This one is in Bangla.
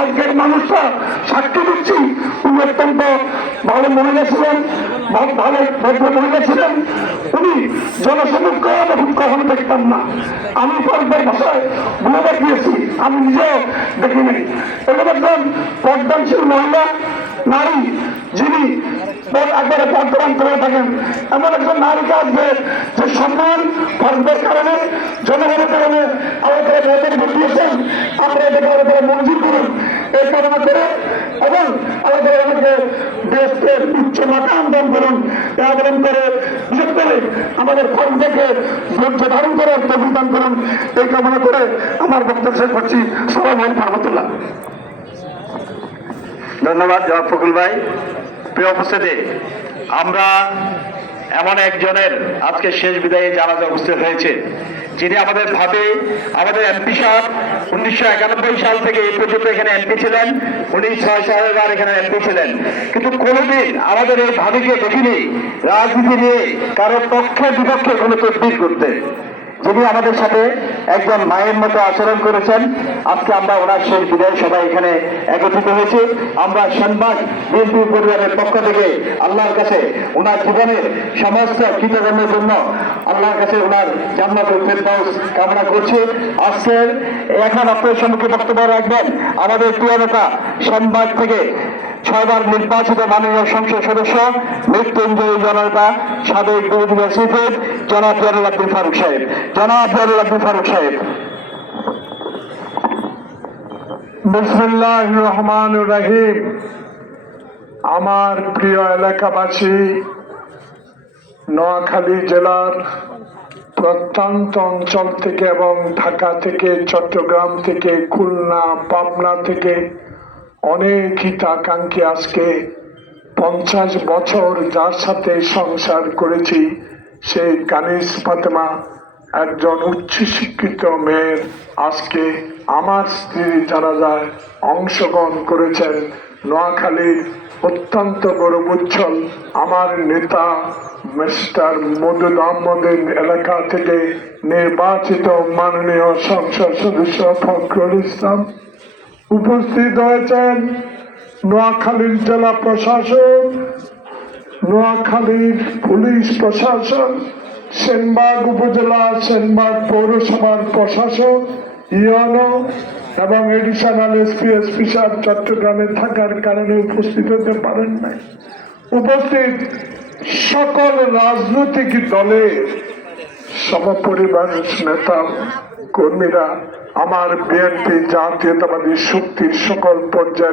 আজকের মানুষরা সাক্ষী দিচ্ছি উনি অত্যন্ত ভালো মহিলা ছিলেন, ভালো ভদ্র মহিলা ছিলেন। উনি জনসমুখ কখনো দেখতাম না। আমি পর্দার ভাষায় বহুবার দিয়েছি, আমি নিজেও দেখিনি। এরকম একজন পর্দানশীল মহিলা নারী যিনি একবারে পর্দারান করে থাকেন, এমন একজন নারীকে আসবে যে সম্মান ফর্দের কারণে জনগণের কারণে আমাদের বেতন দিয়েছেন। আমরা এটাকে আমাদের মঞ্জুর করুন এই কামনা করে এবং আমাদের আমাকে দেশকে উচ্চ মাকাম দান করুন এই আবেদন করে, বিশেষ করে আমাদের ফর্দকে ধৈর্য ধারণ করার প্রবিধান করুন এই কামনা করে আমার বক্তব্য শেষ করছি। আসসালামু আলাইকুম ওয়া রাহমাতুল্লাহ। ধন্যবাদ জনাব ফখরুল ভাই। প্রিয় উপস্থিতি, আমরা এমন একজনের আজকে শেষ বিদায়ে জানাজা উপস্থিত হয়েছে যিনি আমাদের ভাবে আমাদের এমপি সাহেব 1991 সাল থেকে এই পর্যন্ত এখানে এমপি ছিলেন। উনি 6 এখানে এমপি ছিলেন, কিন্তু কোনোদিন আমাদের এই ভাবিকে দেখিনি রাজনীতি নিয়ে কারোর পক্ষে বিপক্ষে কোনো তদবির করতে। যিনি আমাদের সাথে একজন মায়ের মতো আচরণ করেছেন। আজকে আমরা ওনার শেষ বিদায় সবাই এখানে একত্রিত হয়েছি। আমরা সেনবাগ বিএনপি পরিবারের পক্ষ থেকে আল্লাহর কাছে ওনার জীবনের সমস্ত কৃতকর্মের জন্য আল্লাহর কাছে ওনার জান্নাতুল ফেরদাউস কামনা করছি। আজকের এখন আপনার সম্মুখে বক্তব্য রাখবেন আমাদের প্রিয় নেতা সেনবাগ থেকে 6 বার নির্বাচিত মাননীয় সংসদ সদস্য মৃত্যুঞ্জয়ী জনতা সাবেক বিরোধী দল চিফ জনাব জয়নুল আবদিন ফারুক সাহেব। জনাব জয়নুল আবদিন ফারুক সাহেব। বিসমিল্লাহির রহমানির রহিম। আমার প্রিয় এলাকাবাসী, নোয়াখালী জেলার প্রত্যন্ত অঞ্চল থেকে এবং ঢাকা থেকে, চট্টগ্রাম থেকে, খুলনা, পাবনা থেকে অনেক হিতাকাঙ্ক্ষী আজকে 50 বছর যার সাথে সংসার করেছি সেই কানিজ ফাতেমা একজন উচ্চশিক্ষিত মেয়ের আজকে আমার স্ত্রীর জানাজায় অংশগ্রহণ করেছেন। নোয়াখালীর অত্যন্ত গৌরবোজ্জ্বল আমার নেতা মিস্টার মওদুদ আহমদের এলাকা থেকে নির্বাচিত মাননীয় সংসদ সদস্য ফখরুল ইসলাম উপস্থিত হয়েছেন। নোয়াখালীর জেলা প্রশাসন, নোয়াখালীর পুলিশ প্রশাসন, সেনবাগ উপজেলা, সেনবাগ পৌরসভার প্রশাসন, ইউনো এবং এডিশনাল এসপি সাহেব চট্টগ্রামে থাকার কারণে উপস্থিত হতে পারেন নাই। উপস্থিত সকল রাজনৈতিক দলের সমপরিবারের নেতা কর্মীরা, আমার বিএনপি জাতীয়তাবাদী শক্তির সকল পর্যায়ে